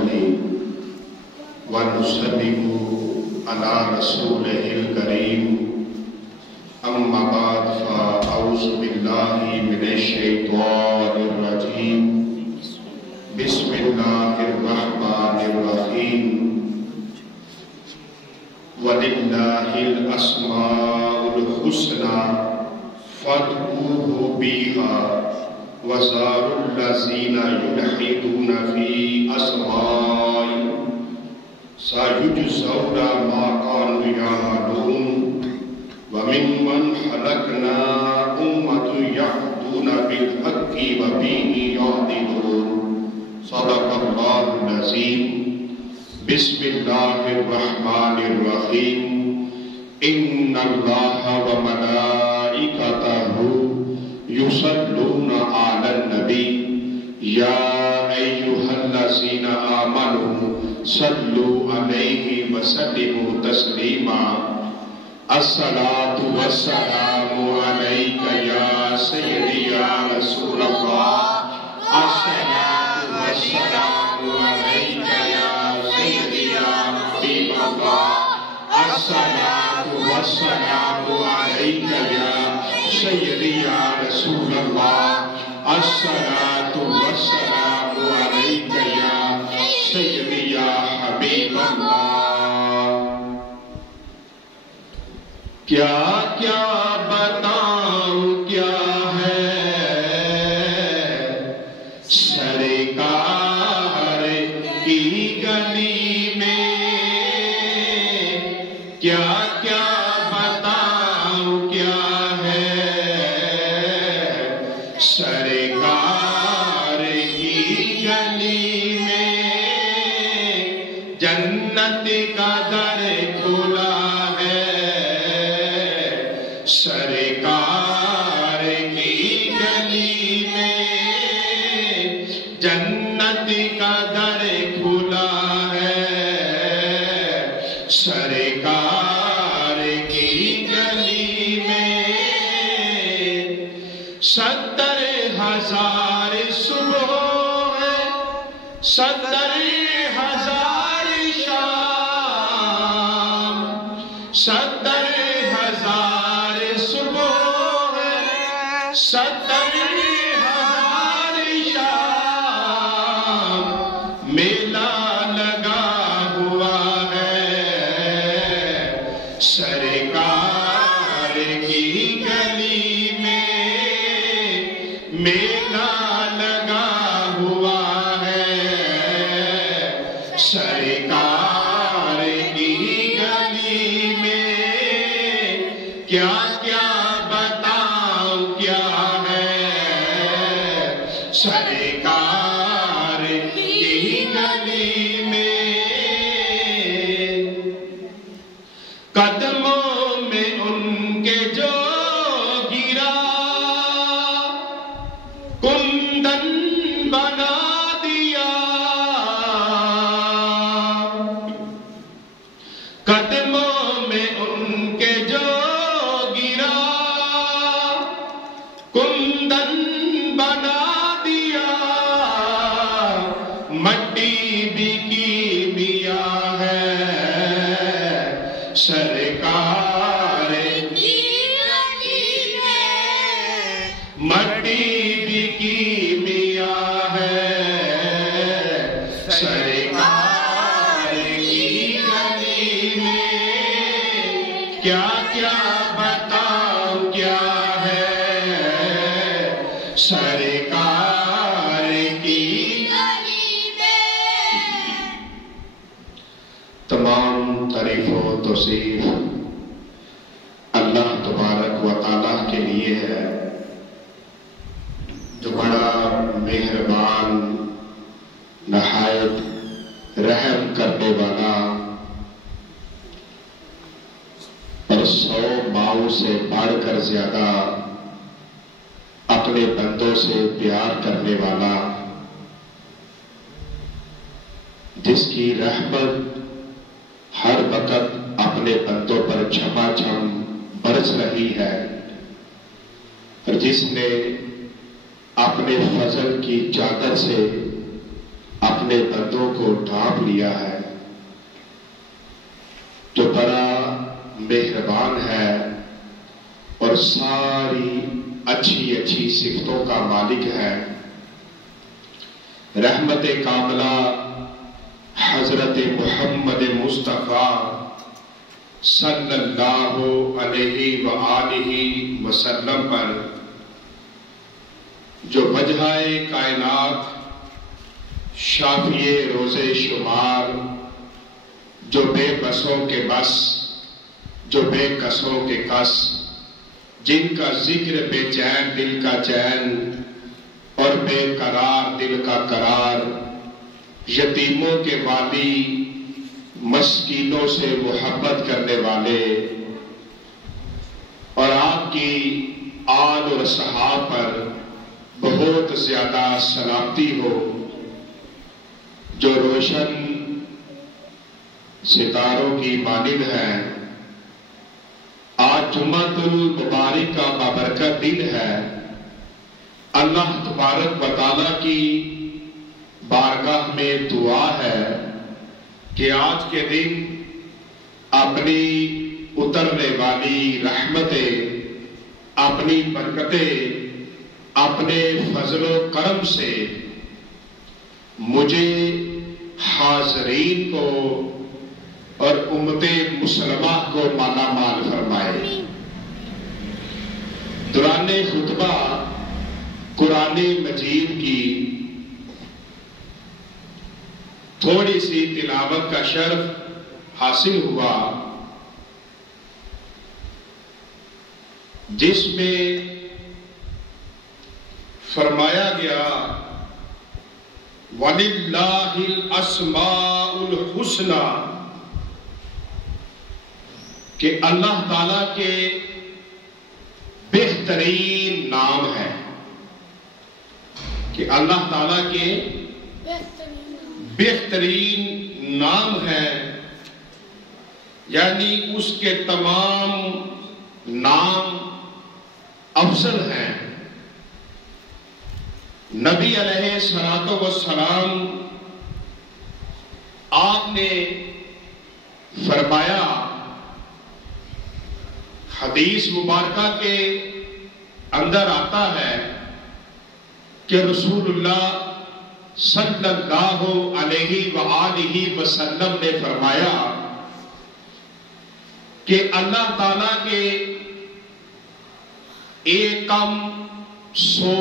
ونصلي ونسلم على رسوله الكريم أما بعد فأعوذ بالله من الشيطان الرجيم بسم الله الرحمن الرحيم وَلِلَّهِ الْأَسْمَاءُ الْحُسْنَى فَادْعُوهُ بِهَا وَذَرُوا الَّذِينَ يُلْحِدُونَ فِي أَسْمَائِهِ سَيُجْزَوْنَ مَا كَانُوا يَعْمَلُونَ وَمِمَّنْ خَلَقْنَا أُمَّةً يَهْدُونَ بِالْحَقِّ وَبِهِ يَعْدِلُونَ صدق الله العظيم بسم الله الرحمن الرحيم إن الله وملائكته يصلون على النبي يا أيها الذين آمنوا صلوا عليه وسلموا تسليما الصلاة والسلام عليك يا سيدي يا رسول الله الصلاة والسلام عليك يا سيدي يا حبيب الله الصلاة والسلام عليك يا سيدي يا رسول الله الصلاة والسلام عليك يا سيدي يا حبيب الله کیا کیا بتاؤں کیا ہے سرکار کی گلی میں کیا کیا بتاؤں کیا ہے سرکار کی گلی میں جنت کا در کھلا ہے سرکار کی گلی میں جنت کا در کھلا ہے سرکار کی گلی میں 70,000 صبح ہے 70,000 شام 70,000 صبح ہے 70,000 شام میلہ لگا ہوا ہے سرکار کی گلی میں میلہ لگا ہوا ہے سرکار کی گلی میں کیا کیا بتاؤں کیا ہے سرکار کی گلی میں قدموں میں ان کے جو گرا کندن بنا دیا قدموں میں ان کے جو گرا کندن بنا دیا مٹی بھی کیمیا ہے سرکار کی گلی میں مٹی بھی کیمیا ہے سرکار کی گلی میں کیا کیا بتاؤں کیا ہے سرکار کی گلی میں تمام تعریف و توصیف اللہ تبارک و تعالیٰ کے لیے ہے جو بڑا مہربان نہایت رحم کرنے والا اور 100 ماؤں سے بڑھ کر زیادہ اپنے بندوں سے پیار کرنے والا جس کی رحمت ہر وقت اپنے بندوں پر چھما چھم برس رہی ہے اور جس نے اپنے فضل کی چادر سے اپنے بندوں کو ڈھانپ لیا ہے، جو بڑا مہربان ہے اور ساری اچھی اچھی صفتوں کا مالک ہے۔ رحمت کاملہ حضرت محمد مصطفیٰ صلی اللہ علیہ وآلہ وسلم پر، جو وجہ کائنات، شافی روز شمار، جو بے بسوں کے بس، جو بے کسوں کے کس، جن کا ذکر بے چین دل کا چین اور بے قرار دل کا قرار، یتیموں کے والی، مسکینوں سے محبت کرنے والے، اور آپ کی آل اور صحاب پر بہت زیادہ سلامتی ہو، جو روشن ستاروں کی مانند ہے۔ آج جمعۃ المبارک کا بابرکت دن ہے۔ اللہ تبارک و تعالیٰ کی بارگاہ میں دعا ہے کہ آج کے دن اپنی اترنے والی رحمتیں، اپنی برکتیں، اپنے فضل و کرم سے مجھے، حاضرین کو اور امت مسلمہ کو مالا مال فرمائے۔ دوران خطبہ قرآن مجید کی تھوڑی سی تلاوت کا شرف حاصل ہوا، جس میں فرمایا گیا وَلِلَّهِ الْأَسْمَاءُ الْحُسْنَى، کہ اللہ تعالیٰ کے بہترین نام ہے، کہ اللہ تعالیٰ کے بہترین نام ہے، یعنی اس کے تمام نام افضل ہیں۔ نبی علیہ الصلوۃ والسلام آپ نے فرمایا، حدیث مبارکہ کے اندر آتا ہے کہ رسول اللہ صلی اللہ علیہ وآلہ وسلم نے فرمایا کہ اللہ تعالیٰ کے 100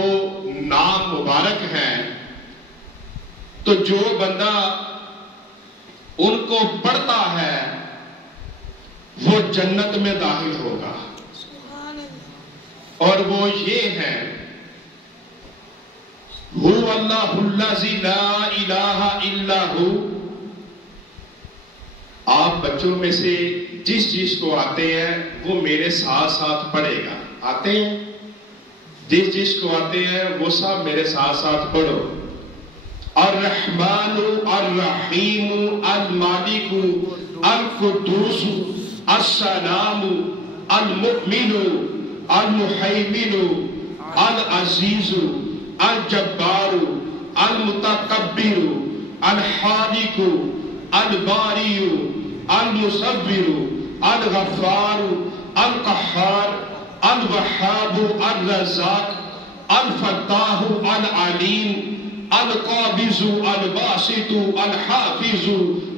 نام مبارک ہیں، تو جو بندہ ان کو پڑھتا ہے وہ جنت میں داخل ہوگا، اور وہ یہ ہیں: هو اللہ الذی لا الہ الا ہو۔ آپ بچوں میں سے جس کو آتے ہیں وہ میرے ساتھ ساتھ پڑھے گا۔ آتے ہیں؟ جس کو آتے ہیں وہ سب میرے ساتھ ساتھ پڑھو۔ الرحمن الرحیم المالک القدوس السلام المؤمن المہیمن العزیز الجبار المتکبر الخالق الباری المصور الغفار القہار الوہاب الرزاق الفتاح العلیم القابض الباسط الحافظ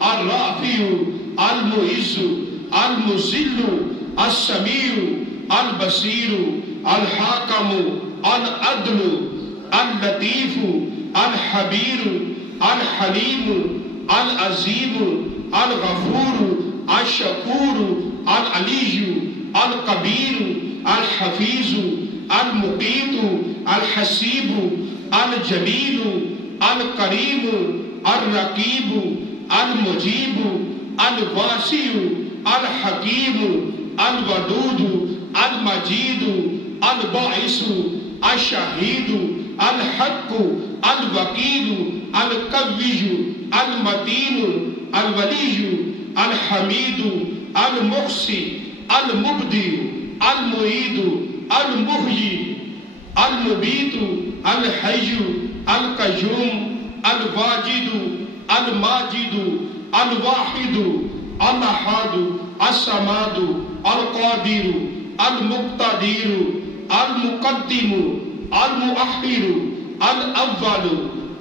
الرافع المعز المذل السمیع البصیر الحاکم العدل اللطیف الخبیر الحلیم العظیم الغفور الشکور العلی الکبیر الحفیظ المقیت الحسیب الجلیل الکریم الرقیب المجیب الواسع الحکیم الودود المجید الباعث الشہید الحق الوکیل القوی المتین الولی الحمید المحصی المبدی المعید المحیی المبیت الحی القیوم الواجد الماجد الواحد الاحد الصمد القادر المقتدر المقدم المؤخر الاول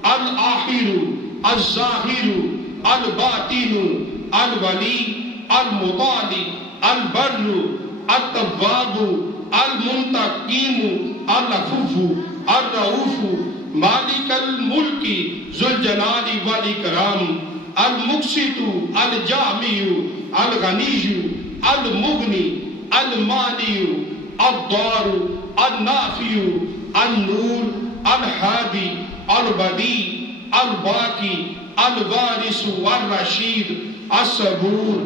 الاخر الظاهر الباطن الولي المطاع البر التواب المنتقم العفو الرؤوف مالك الملك ذو الجلال والاکرام المقسط الجامع الغنی المغنی المانع الضار النافع النور الہادی البدیع الباقی الوارث والرشید الصبور۔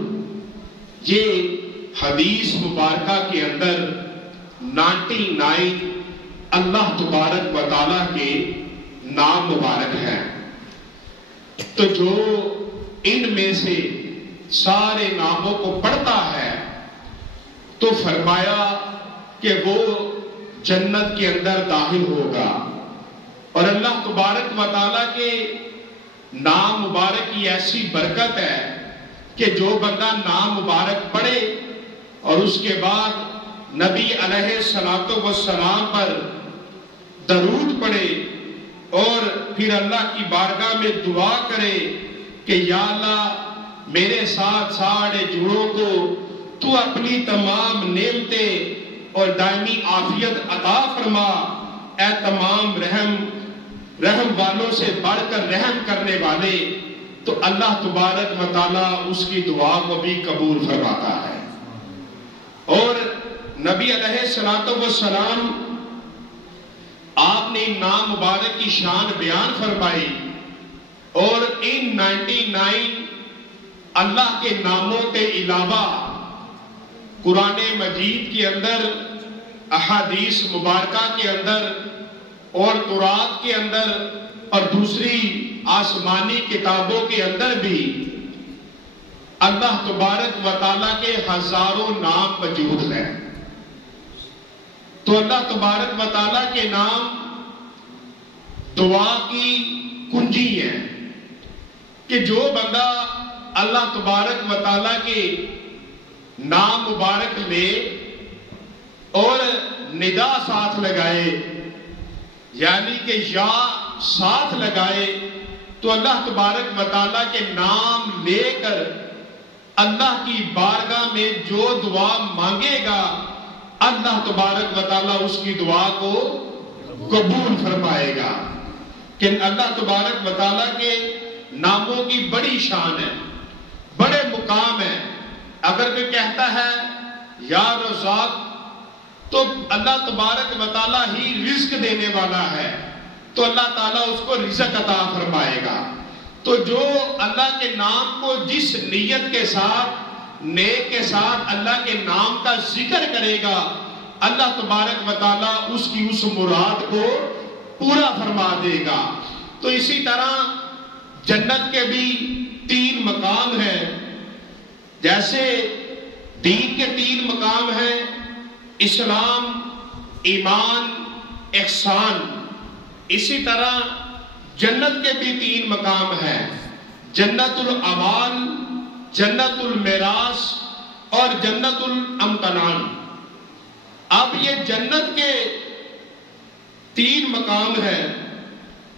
یہ حدیث مبارکہ کے اندر 99 اللہ تبارک و تعالیٰ کے نام مبارک ہیں۔ تو جو ان میں سے سارے ناموں کو پڑھتا ہے تو فرمایا کہ وہ جنت کے اندر داخل ہوگا۔ اور اللہ تبارک و تعالیٰ کے نام مبارک کی ایسی برکت ہے کہ جو بندہ نام مبارک پڑھے اور اس کے بعد نبی علیہ السلام پر درود پڑھے اور پھر اللہ کی بارگاہ میں دعا کرے کہ یا اللہ میرے ساتھ ساڑھے جوڑوں کو تو اپنی تمام نعمتیں اور دائمی عافیت عطا فرما، اے تمام رحم والوں سے بڑھ کر رحم کرنے والے، تو اللہ تبارک و تعالیٰ اس کی دعا کو بھی قبول فرماتا ہے۔ اور نبی علیہ السلام آپ نے نام مبارک کی شان بیان فرمائی، اور ان 99 اللہ کے ناموں کے علاوہ قرآن مجید کے اندر، احادیث مبارکہ کے اندر اور تورات کے اندر اور دوسری آسمانی کتابوں کے اندر بھی اللہ تبارک و تعالیٰ کے ہزاروں نام موجود ہیں۔ تو اللہ تبارک و تعالیٰ کے نام دعا کی کنجی ہیں کہ جو بندہ اللہ تبارک و تعالیٰ کے نام مبارک لے اور ندا ساتھ لگائے، یعنی کہ یا ساتھ لگائے، تو اللہ تبارک و تعالیٰ کے نام لے کر اللہ کی بارگاہ میں جو دعا مانگے گا اللہ تبارک و تعالیٰ اس کی دعا کو قبول فرمائے گا۔ کہ اللہ تبارک و تعالیٰ کے ناموں کی بڑی شان ہے، بڑے مقام ہے۔ اگر کوئی کہتا ہے یا رزاق، تو اللہ تبارک و تعالیٰ ہی رزق دینے والا ہے، تو اللہ تعالیٰ اس کو رزق عطا فرمائے گا۔ تو جو اللہ کے نام کو جس نیت کے ساتھ، نیک کے ساتھ اللہ کے نام کا ذکر کرے گا، اللہ تبارک و تعالیٰ اس کی اس مراد کو پورا فرما دے گا۔ تو اسی طرح جنت کے بھی 3 مقام ہیں، جیسے دین کے 3 مقام ہیں، اسلام، ایمان، احسان، اسی طرح جنت کے بھی 3 مقام ہیں، جنت الاوان، جنت المیراث اور جنت الامتنان۔ اب یہ جنت کے 3 مقام ہیں،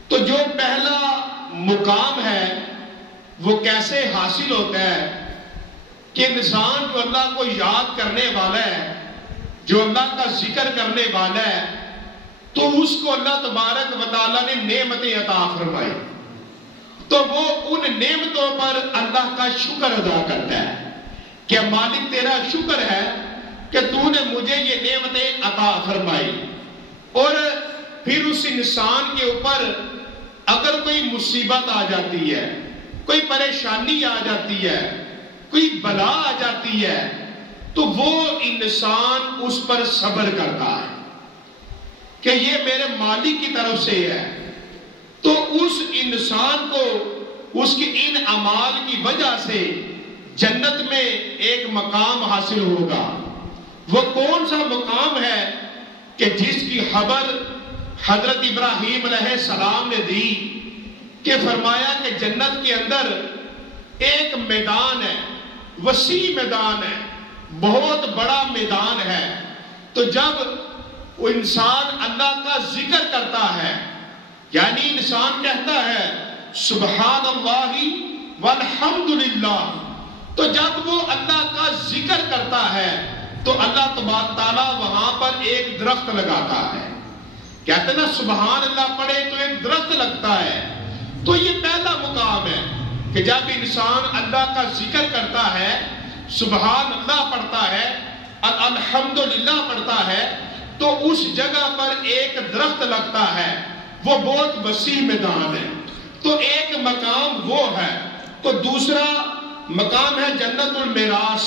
تو جو پہلا مقام ہے وہ کیسے حاصل ہوتا ہے کہ انسان جو اللہ کو یاد کرنے والا ہے، جو اللہ کا ذکر کرنے والا ہے، تو اس کو اللہ تبارک و تعالیٰ نے نعمتیں عطا فرمائی، تو وہ ان نعمتوں پر اللہ کا شکر ادا کرتا ہے کہ مالک تیرا شکر ہے کہ تو نے مجھے یہ نعمتیں عطا فرمائی۔ اور پھر اس انسان کے اوپر اگر کوئی مصیبت آ جاتی ہے، کوئی پریشانی آ جاتی ہے، کوئی بلا آ جاتی ہے، تو وہ انسان اس پر صبر کرتا ہے کہ یہ میرے مالک کی طرف سے ہے، تو اس انسان کو اس کی ان اعمال کی وجہ سے جنت میں ایک مقام حاصل ہوگا۔ وہ کون سا مقام ہے کہ جس کی خبر حضرت ابراہیم علیہ السلام نے دی، کہ فرمایا کہ جنت کے اندر ایک میدان ہے، وسیع میدان ہے، بہت بڑا میدان ہے. تو جب وہ انسان اللہ کا ذکر کرتا ہے، یعنی انسان کہتا ہے سبحان اللہ والحمدللہ، تو جب وہ اللہ کا ذکر کرتا ہے تو اللہ تبارک تعالیٰ وہاں پر ایک درخت لگاتا ہے. کہتے ہیں نا سبحان اللہ پڑھے تو ایک درخت لگتا ہے. تو یہ پہلا مقام ہے کہ جب انسان اللہ کا ذکر کرتا ہے، سبحان اللہ پڑھتا ہے، الحمدللہ پڑھتا ہے، تو اس جگہ پر ایک درخت لگتا ہے. وہ بہت وسیع میدان ہے. تو ایک مقام وہ ہے. تو دوسرا مقام ہے جنت المعراج.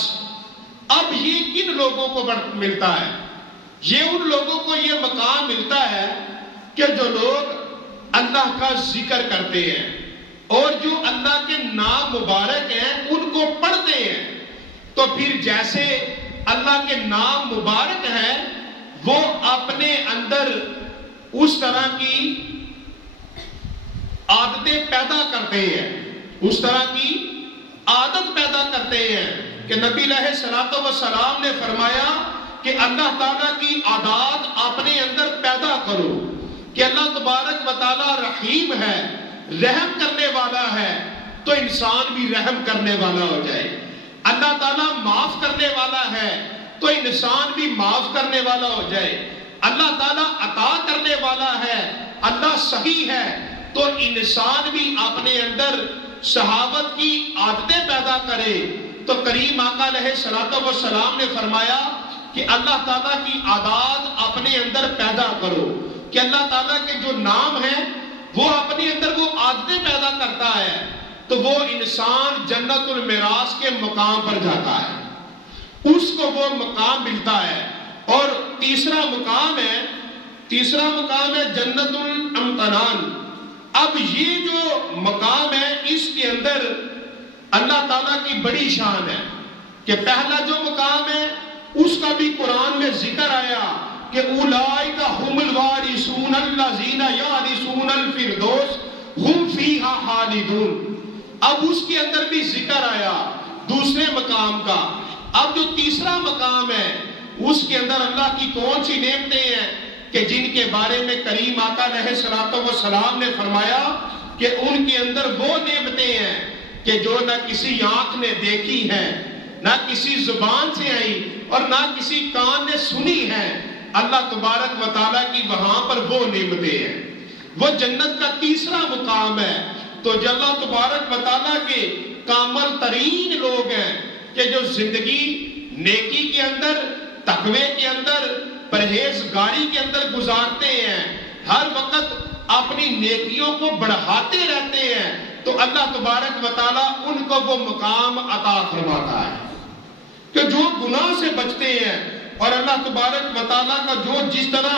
اب یہ کن لوگوں کو ملتا ہے؟ یہ ان لوگوں کو یہ مقام ملتا ہے کہ جو لوگ اللہ کا ذکر کرتے ہیں اور جو اللہ کے نام مبارک ہیں ان کو پڑھتے ہیں. تو پھر جیسے اللہ کے نام مبارک ہیں وہ اپنے اندر اس طرح کی عادتیں پیدا کرتے ہیں، اس طرح کی عادت پیدا کرتے ہیں کہ نبی علیہ الصلوۃ والسلام نے فرمایا کہ اللہ تعالیٰ کی عادات اپنے اندر پیدا کرو کہ اللہ تبارک و تعالیٰ رحیم ہے، رحم کرنے والا ہے، تو انسان بھی رحم کرنے والا ہو جائے. اللہ تعالیٰ معاف کرنے والا ہے تو انسان بھی معاف کرنے والا ہو جائے. اللہ تعالیٰ عطا کرنے والا ہے، اللہ صحیح ہے، تو انسان بھی اپنے اندر صحابت کی عادتیں پیدا کرے. تو کریم آقا علیہ الصلوۃ والسلام نے فرمایا کہ اللہ تعالیٰ کی عادات اپنے اندر پیدا کرو کہ اللہ تعالیٰ کے جو نام ہیں وہ اپنے اندر وہ عادتیں پیدا کرتا ہے. تو وہ انسان جنت المعراج کے مقام پر جاتا ہے، اس کو وہ مقام ملتا ہے. اور تیسرا مقام ہے جنت الامتنان. اب یہ جو مقام ہے اس کے اندر اللہ تعالیٰ کی بڑی شان ہے کہ پہلا جو مقام ہے اس کا بھی قرآن میں ذکر آیا کہ اولئک هم الوارثون الذین یرثون الفردوس هم فیہا خالدون. اب اس کے اندر بھی ذکر آیا دوسرے مقام کا. اب جو تیسرا مقام ہے اس کے اندر اللہ کی کون سی نعمتیں ہیں کہ جن کے بارے میں کریم آقا علیہ الصلوۃ والسلام نے فرمایا کہ ان کے اندر وہ نعمتیں ہیں کہ جو نہ کسی آنکھ نے دیکھی ہے، نہ کسی زبان سے آئی اور نہ کسی کان نے سنی ہے. اللہ تبارک و تعالیٰ کی وہاں پر وہ نعمتیں ہیں. وہ جنت کا تیسرا مقام ہے. تو جو اللہ تبارک و تعالیٰ کے کامل ترین لوگ ہیں کہ جو زندگی نیکی کے اندر، تقوی کے اندر، پرہیزگاری کے اندر گزارتے ہیں، ہر وقت اپنی نیکیوں کو بڑھاتے رہتے ہیں، تو اللہ تبارک و تعالیٰ ان کو وہ مقام عطا فرماتا ہے کہ جو گناہ سے بچتے ہیں اور اللہ تبارک و تعالیٰ کا جو جس طرح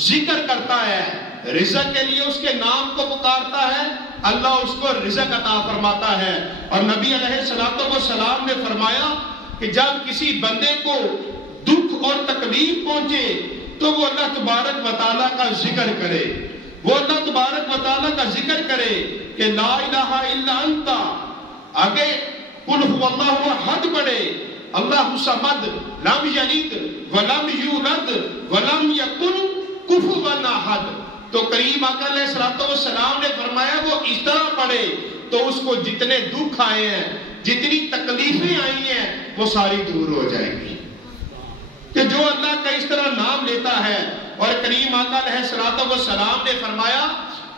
ذکر کرتا ہے، رزق کے لیے اس کے نام کو پکارتا ہے، اللہ اس کو رزق عطا فرماتا ہے. اور نبی علیہ الصلوۃ والسلام نے فرمایا کہ جب کسی بندے کو دکھ اور تکلیف پہنچے تو وہ اللہ تبارک و تعالیٰ کا ذکر کرے، وہ اللہ تبارک و تعالیٰ کا ذکر کرے کہ لا الہ الا انت، آگے قل هو اللہ احد پڑھے، اللہ صمد، لم یلد ولم یولد ولم یکن کفوا احد. تو کریم آقا علیہ الصلوۃ والسلام نے فرمایا وہ اس طرح پڑھے تو اس کو جتنے دکھ آئے ہیں، جتنی تکلیفیں آئی ہیں، وہ ساری دور ہو جائیں گی. کہ جو اللہ کا اس طرح نام لیتا ہے. اور کریم آقا علیہ الصلوۃ والسلام نے فرمایا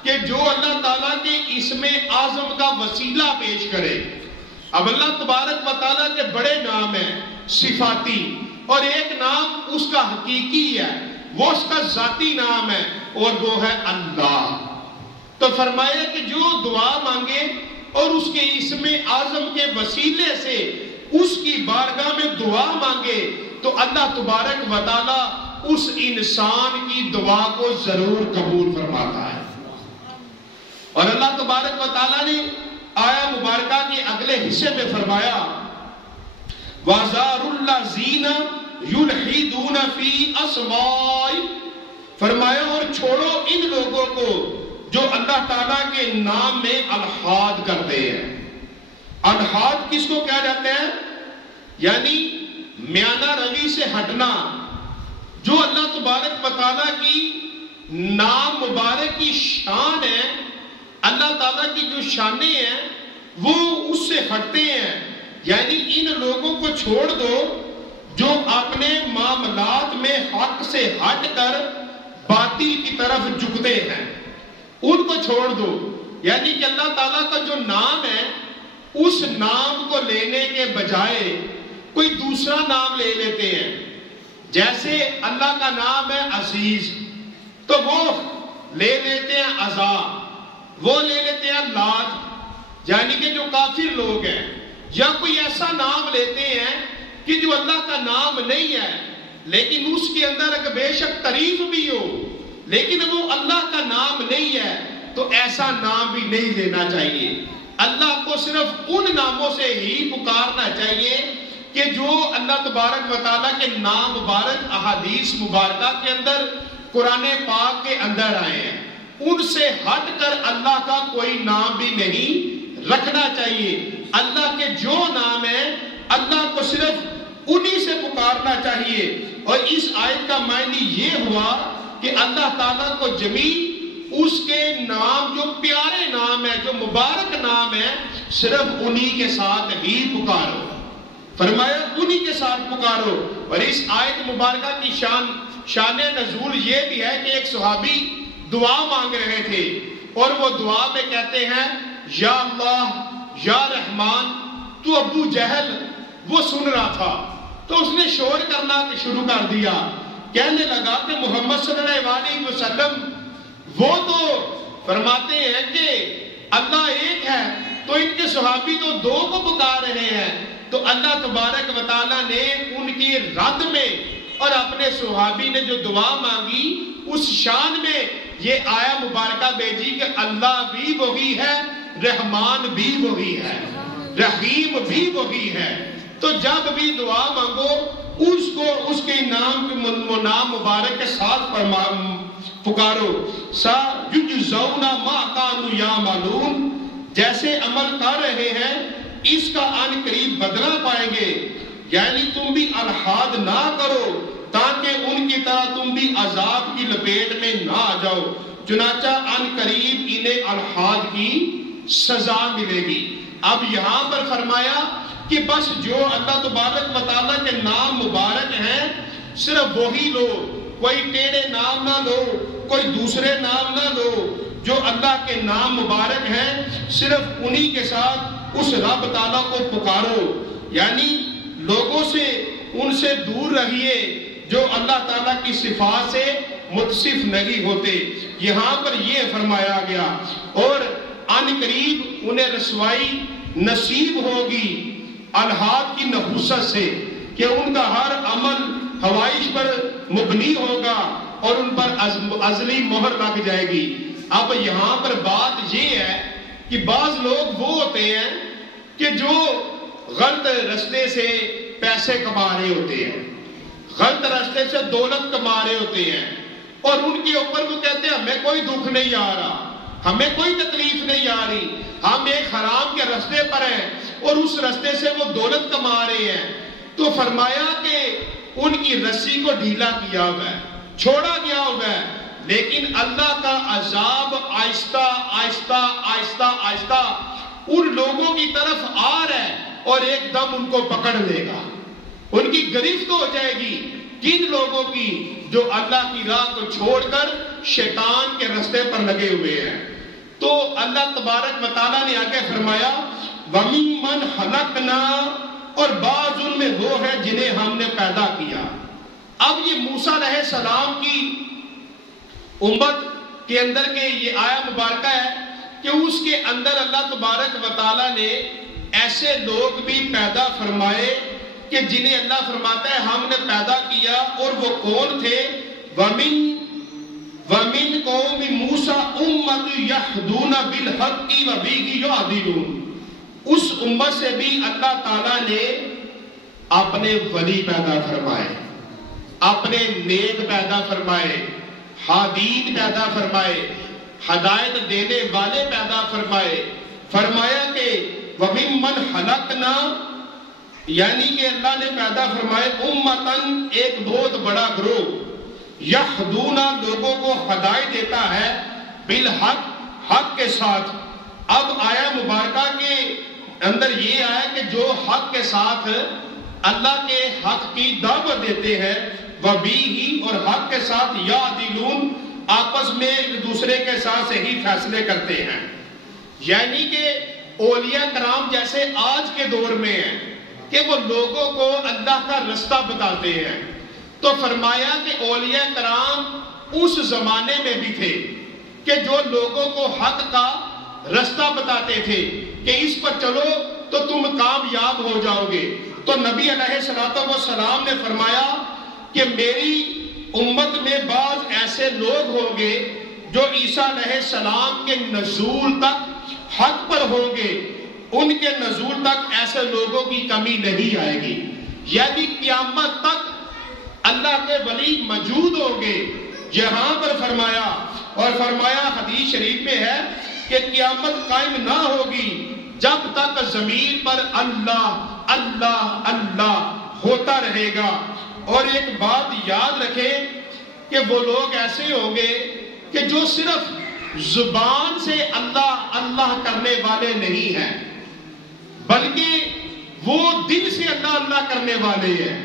کہ جو اللہ تعالیٰ کے اسم اعظم کا وسیلہ پیش کرے. اب اللہ تبارک و تعالیٰ کے بڑے نام ہیں صفاتی، اور ایک نام اس کا حقیقی ہے، وہ اس کا ذاتی نام ہے، اور وہ ہے اللہ. تو فرمایا کہ جو دعا مانگے اور اس کے اسم اعظم کے وسیلے سے اس کی بارگاہ میں دعا مانگے تو اللہ تبارک و تعالیٰ اس انسان کی دعا کو ضرور قبول فرماتا ہے. اور اللہ تبارک و تعالیٰ نے آیا مبارکہ کے اگلے حصے میں فرمایا وَذَرُوا الَّذِينَ يُلْحِدُونَ فِي أَسْمَائِهِ، فرمایا اور چھوڑو ان لوگوں کو جو اللہ تعالیٰ کے نام میں الحاد کرتے ہیں. الحاد کس کو کہا جاتا ہے؟ یعنی میانہ روی سے ہٹنا. جو اللہ تبارک و تعالیٰ کی نام مبارک کی شان ہے، اللہ تعالیٰ کی جو شانیں ہیں وہ اس سے ہٹتے ہیں. یعنی ان لوگوں کو چھوڑ دو جو اپنے معاملات میں حق سے ہٹ کر باطل کی طرف جھکتے ہیں، ان کو چھوڑ دو. یعنی کہ اللہ تعالیٰ کا جو نام ہے اس نام کو لینے کے بجائے کوئی دوسرا نام لے لیتے ہیں. جیسے اللہ کا نام ہے عزیز، تو وہ لے لیتے ہیں عزا، وہ لے لیتے ہیں لات، یعنی کہ جو کافر لوگ ہیں. یا کوئی ایسا نام لیتے ہیں کہ جو اللہ کا نام نہیں ہے لیکن اس کے اندر ایک بے شک تعریف بھی ہو لیکن وہ اللہ کا نام نہیں ہے، تو ایسا نام بھی نہیں لینا چاہیے. اللہ کو صرف ان ناموں سے ہی پکارنا چاہیے کہ جو اللہ تبارک و تعالیٰ کے نام مبارک احادیث مبارکہ کے اندر، قرآن پاک کے اندر آئے ہیں. ان سے ہٹ کر اللہ کا کوئی نام بھی نہیں رکھنا چاہیے. اللہ کے جو نام ہیں اللہ کو صرف انہی سے پکارنا چاہیے. اور اس آیت کا معنی یہ ہوا کہ اللہ تعالیٰ کو جمیع اس کے نام جو پیارے نام ہے، جو مبارک نام ہے، صرف انہی کے ساتھ ہی پکارو. فرمایا انہی کے ساتھ پکارو. اور اس آیت مبارکہ کی شان نزول یہ بھی ہے کہ ایک صحابی دعا مانگ رہے تھے اور وہ دعا میں کہتے ہیں یا اللہ یا رحمان. تو ابو جہل وہ سن رہا تھا تو اس نے شور کرنا شروع کر دیا، کہنے لگا کہ محمد صلی اللہ علیہ وسلم وہ تو فرماتے ہیں کہ اللہ ایک ہے، تو ان کے صحابی تو دو کو پکار رہے ہیں. تو اللہ تبارک و تعالیٰ نے ان کی رد میں اور اپنے صحابی نے جو دعا مانگی اس شان میں یہ آیا مبارکہ بھیجی کہ اللہ بھی وہی ہے، رحمان بھی وہی ہے، رحیم بھی وہی ہے. تو جب بھی دعا مانگو اس کو اس کے نام مبارک کے ساتھ پکارو. سَيُجْزَوْنَ مَا كَانُوا يَعْمَلُونَ، جیسے عمل کر رہے ہیں اس کا عن قریب بدلہ پائیں گے. یعنی تم بھی الحاد نہ کرو تاکہ ان کی طرح تم بھی عذاب کی لپیٹ میں نہ آ جاؤ. چنانچہ عن قریب انہیں الحاد کی سزا ملے گی. اب یہاں پر فرمایا کہ بس جو اللہ تبارک و تعالیٰ کے نام مبارک ہیں صرف وہی لو، کوئی ٹیڑے نام نہ لو، کوئی دوسرے نام نہ لو. جو اللہ کے نام مبارک ہیں صرف انہی کے ساتھ اس رب تعالیٰ کو پکارو. یعنی لوگوں سے ان سے دور رہیے جو اللہ تعالیٰ کی صفات سے متصف نہیں ہوتے. یہاں پر یہ فرمایا گیا اور عن قریب انہیں رسوائی نصیب ہوگی الحاد کی نحوست سے کہ ان کا ہر عمل حوائش پر مبنی ہوگا اور ان پر ازلی مہر لگ جائے گی. اب یہاں پر بات یہ ہے کہ بعض لوگ وہ ہوتے ہیں کہ جو غلط رستے سے پیسے کما رہے ہوتے ہیں، غلط رستے سے دولت کما رہے ہوتے ہیں اور ان کے اوپر وہ کہتے ہیں ہمیں کوئی دکھ نہیں آ رہا، ہمیں کوئی تکلیف نہیں آ رہی، ہم ایک حرام کے رستے پر ہیں اور اس رستے سے وہ دولت کما رہے ہیں. تو فرمایا کہ ان کی رسی کو ڈھیلا کیا ہوا ہے، چھوڑا گیا ہوا ہے، لیکن اللہ کا عذاب آہستہ آہستہ آہستہ آہستہ ان لوگوں کی طرف آ رہا ہے اور ایک دم ان کو پکڑ لے گا. ان کی گرفت ہو جائے گی. کن لوگوں کی؟ جو اللہ کی راہ کو چھوڑ کر شیطان کے رستے پر لگے ہوئے ہیں. تو اللہ تبارک و تعالیٰ نے آگے فرمایا وَمِمَّنْ خَلَقْنَا، اور بعض ان میں وہ ہے جنہیں ہم نے پیدا کیا. اب یہ موسیٰ علیہ السلام کی امت کے اندر کے یہ آیا مبارکہ ہے کہ اس کے اندر اللہ تبارک و تعالیٰ نے ایسے لوگ بھی پیدا فرمائے کہ جنہیں اللہ فرماتا ہے ہم نے پیدا کیا. اور وہ کون تھے؟ وَمِن قَوْمِ مُوسَىٰ أُمَّةٌ يَهْدُونَ بِالْحَقِّ وَبِهِ يُعْدِلُونَ. اس امت سے بھی اللہ تعالیٰ نے اپنے ولی پیدا فرمائے، اپنے نیک پیدا فرمائے، ہادین پیدا فرمائے. ہدایت دینے والے پیدا فرمائے. فرمایا کہ وَمِمَّنْ خَلَقْنَا، یعنی کہ اللہ نے پیدا فرمائے امتن، ایک بہت بڑا گروہ، یہدونا، لوگوں کو ہدایت دیتا ہے، بالحق، حق کے ساتھ. اب آیا مبارکہ کے اندر یہ آیا کہ جو حق کے ساتھ اللہ کے حق کی دعوت دیتے ہیں، وَبِهِ، اور حق کے ساتھ یعدلون، آپس میں ایک دوسرے کے ساتھ صحیح فیصلے کرتے ہیں. یعنی کہ اولیاء کرام جیسے آج کے دور میں ہیں کہ وہ لوگوں کو اللہ کا رستہ بتاتے ہیں، تو فرمایا کہ اولیاء کرام اس زمانے میں بھی تھے کہ جو لوگوں کو حق کا رستہ بتاتے تھے کہ اس پر چلو تو تم کامیاب ہو جاؤ گے. تو نبی علیہ السلام نے فرمایا کہ میری امت میں بعض ایسے لوگ ہوں گے جو عیسیٰ علیہ السلام کے نزول تک حق پر ہوں گے، ان کے نزول تک ایسے لوگوں کی کمی نہیں آئے گی. یعنی قیامت تک اللہ کے ولی موجود ہوں گے. یہاں پر فرمایا، اور فرمایا حدیث شریف میں ہے کہ قیامت قائم نہ ہوگی جب تک زمین پر اللہ اللہ اللہ ہوتا رہے گا. اور ایک بات یاد رکھیں کہ وہ لوگ ایسے ہوں گے کہ جو صرف زبان سے اللہ اللہ کرنے والے نہیں ہیں، بلکہ وہ دل سے اللہ اللہ کرنے والے ہیں،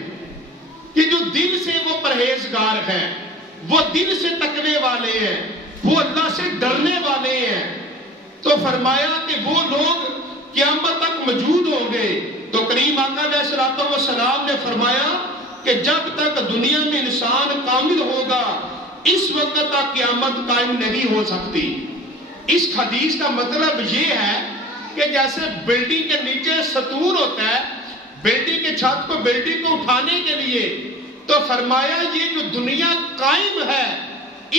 کہ جو دل سے وہ پرہیزگار ہیں، وہ دل سے تقوی والے ہیں، وہ اللہ سے ڈرنے والے ہیں. تو فرمایا کہ وہ لوگ قیامت تک موجود ہوں گے. تو کریم آقا علیہ السلام نے فرمایا کہ جب تک دنیا میں انسان کامل ہوگا اس وقت تک قیامت قائم نہیں ہو سکتی. اس حدیث کا مطلب یہ ہے کہ جیسے بلڈنگ کے نیچے ستون ہوتا ہے، بلڈنگ کے چھت کو بلڈنگ کو اٹھانے کے لیے، تو فرمایا یہ جو دنیا قائم ہے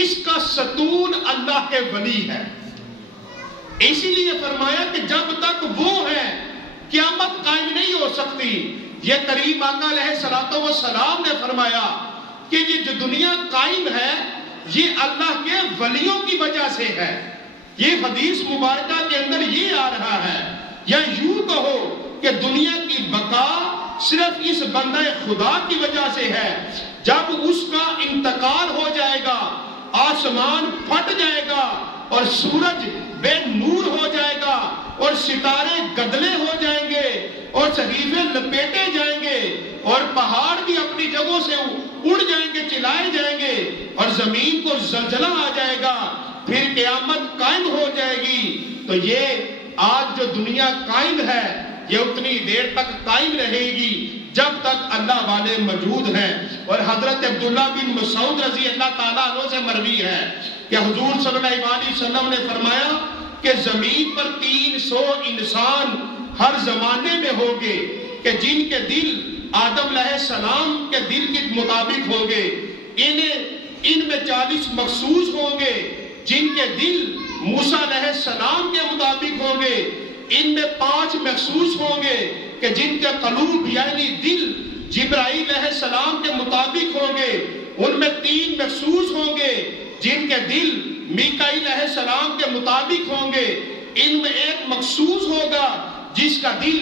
اس کا ستون اللہ کے ولی ہے. اسی لیے فرمایا کہ جب تک وہ ہے قیامت قائم نہیں ہو سکتی. یہ کریم آقا علیہ السلام نے فرمایا کہ یہ جو دنیا قائم ہے یہ اللہ کے ولیوں کی وجہ سے ہے. یہ حدیث مبارکہ کے اندر یہ آ رہا ہے، یا یوں کہو کہ دنیا کی بقا صرف اس بندہ خدا کی وجہ سے ہے. جب اس کا انتقال ہو جائے گا آسمان پھٹ جائے گا اور سورج بے نور ہو جائے گا اور ستارے گدلے ہو جائیں گے اور صحیفے لپیٹے جائیں گے اور پہاڑ بھی اپنی جگہوں سے اڑ جائیں گے، چلائے جائیں گے اور زمین کو زلزلہ آ جائے گا، پھر قیامت قائم ہو جائے گی. تو یہ آج جو دنیا قائم ہے یہ اتنی دیر تک قائم رہے گی جب تک اللہ والے موجود ہیں. اور حضرت عبداللہ بن مسعود رضی اللہ تعالیٰ عنہ سے مروی ہے کہ حضور صلی اللہ علیہ وسلم نے فرمایا کہ زمین پر 300 انسان ہر زمانے میں ہوں گے کہ جن کے دل آدم علیہ السلام کے دل کے مطابق ہوں گے. ان میں 40 مخصوص ہوں گے جن کے دل موسیٰ علیہ السلام کے مطابق ہوں گے. ان میں 5 مخصوص ہوں گے کہ جن کے قلوب یعنی دل جبرائیل علیہ السلام کے مطابق ہوں گے. ان میں 3 مخصوص ہوں گے جن کے دل میکائیل علیہ السلام کے مطابق ہوں گے. ان میں 1 مخصوص ہوگا جس کا دل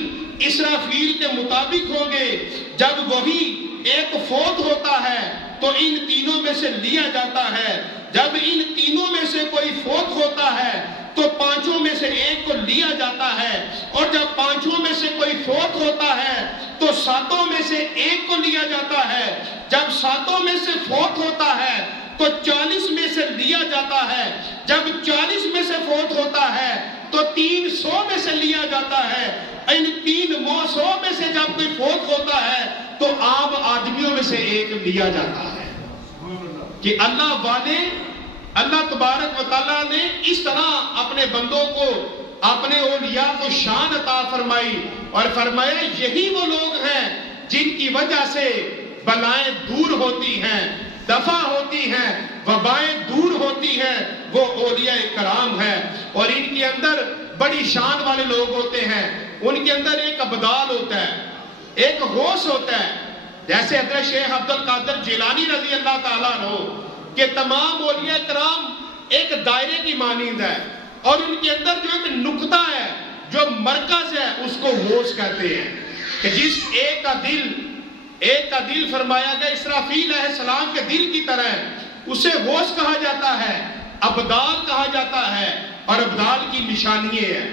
اسرافیل کے مطابق ہوں گے. جب وہی ایک فوت ہوتا ہے تو ان تینوں میں سے لیا جاتا ہے. جب ان تینوں میں سے کوئی فوت ہوتا ہے تو 5 میں سے 1 کو لیا جاتا ہے. اور جب 5 میں سے کوئی فوت ہوتا ہے تو 7 میں سے 1 کو لیا جاتا ہے. جب 7 میں سے فوت ہوتا ہے تو 40 میں سے لیا جاتا ہے. جب 40 میں سے فوت ہوتا ہے تو 300 میں سے لیا جاتا ہے. ان 300 میں سے جب کوئی فوت ہوتا ہے تو عام آدمیوں میں سے 1 لیا جاتا ہے. کہ اللہ والے اللہ تبارک و تعالیٰ نے اس طرح اپنے بندوں کو اپنے اولیاء کو شان عطا فرمائی اور فرمایا یہی وہ لوگ ہیں جن کی وجہ سے بلائیں دور ہوتی ہیں، دفع ہوتی ہیں، وبائیں دور ہوتی ہیں. وہ اولیاء کرام ہیں اور ان کے اندر بڑی شان والے لوگ ہوتے ہیں. ان کے اندر ایک ابدال ہوتا ہے، ایک غوث ہوتا ہے. جیسے حضرت شیخ عبد القادر جیلانی رضی اللہ تعالیٰ عنہ کہ تمام اولیاء کرام ایک دائرے کی مانند ہے، اور ان کے اندر جو ایک نقطہ ہے، جو مرکز ہے، اس کو ہوش کہتے ہیں، کہ جس ایک کا دل فرمایا گیا اسرافیل علیہ السلام کے دل کی طرح ہے، اسے ہوش کہا جاتا ہے، ابدال کہا جاتا ہے، اور ابدال کی نشانی ہے۔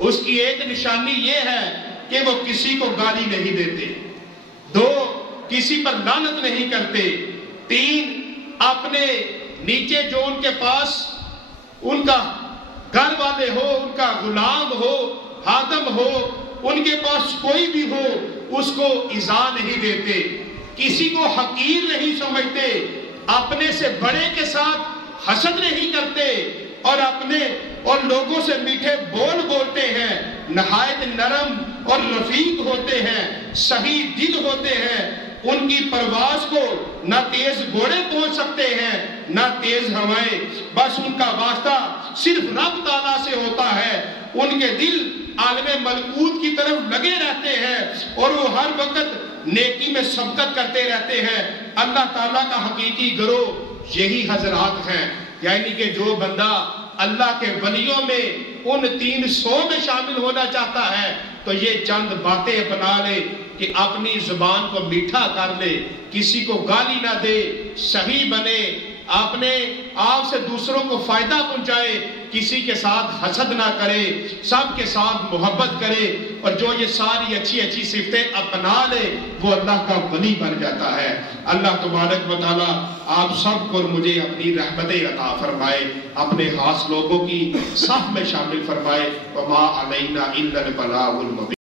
اس کی ایک نشانی یہ ہے کہ وہ کسی کو گالی نہیں دیتے، 2 کسی پر لعنت نہیں کرتے، 3 اپنے نیچے جو ان کے پاس ان کا گھر والے ہو، ان کا غلام ہو، خادم ہو، ان کے پاس کوئی بھی ہو، اس کو ایذا نہیں دیتے، کسی کو حقیر نہیں سمجھتے، اپنے سے بڑے کے ساتھ حسد نہیں کرتے، اور لوگوں سے میٹھے بول بولتے ہیں، نہایت نرم اور رفیق ہوتے ہیں، صحیح دل ہوتے ہیں۔ ان کی پرواز کو نہ تیز گھوڑے پہنچ سکتے ہیں نہ تیز ہوائیں، بس ان کا واسطہ صرف رب تعالیٰ سے ہوتا ہے۔ ان کے دل عالم ملکوت کی طرف لگے رہتے ہیں، اور وہ ہر وقت نیکی میں سبقت کرتے رہتے ہیں۔ اللہ تعالیٰ کا حقیقی گروہ یہی حضرات ہیں، یعنی کہ جو بندہ اللہ کے ولیوں میں ان 300 میں شامل ہونا چاہتا ہے تو یہ چند باتیں اپنا لے کہ اپنی زبان کو میٹھا کر لے، کسی کو گالی نہ دے، صحیح بنے، اپنے آپ سے دوسروں کو فائدہ پہنچائے، کسی کے ساتھ حسد نہ کرے، سب کے ساتھ محبت کرے، اور جو یہ ساری اچھی اچھی صفتیں اپنا لے وہ اللہ کا ولی بن جاتا ہے۔ اللہ تبارک و تعالی آپ سب کو اور مجھے اپنی رحمتیں عطا فرمائے، اپنے خاص لوگوں کی صف میں شامل فرمائے۔ وما علینا الا البلاغ المبین۔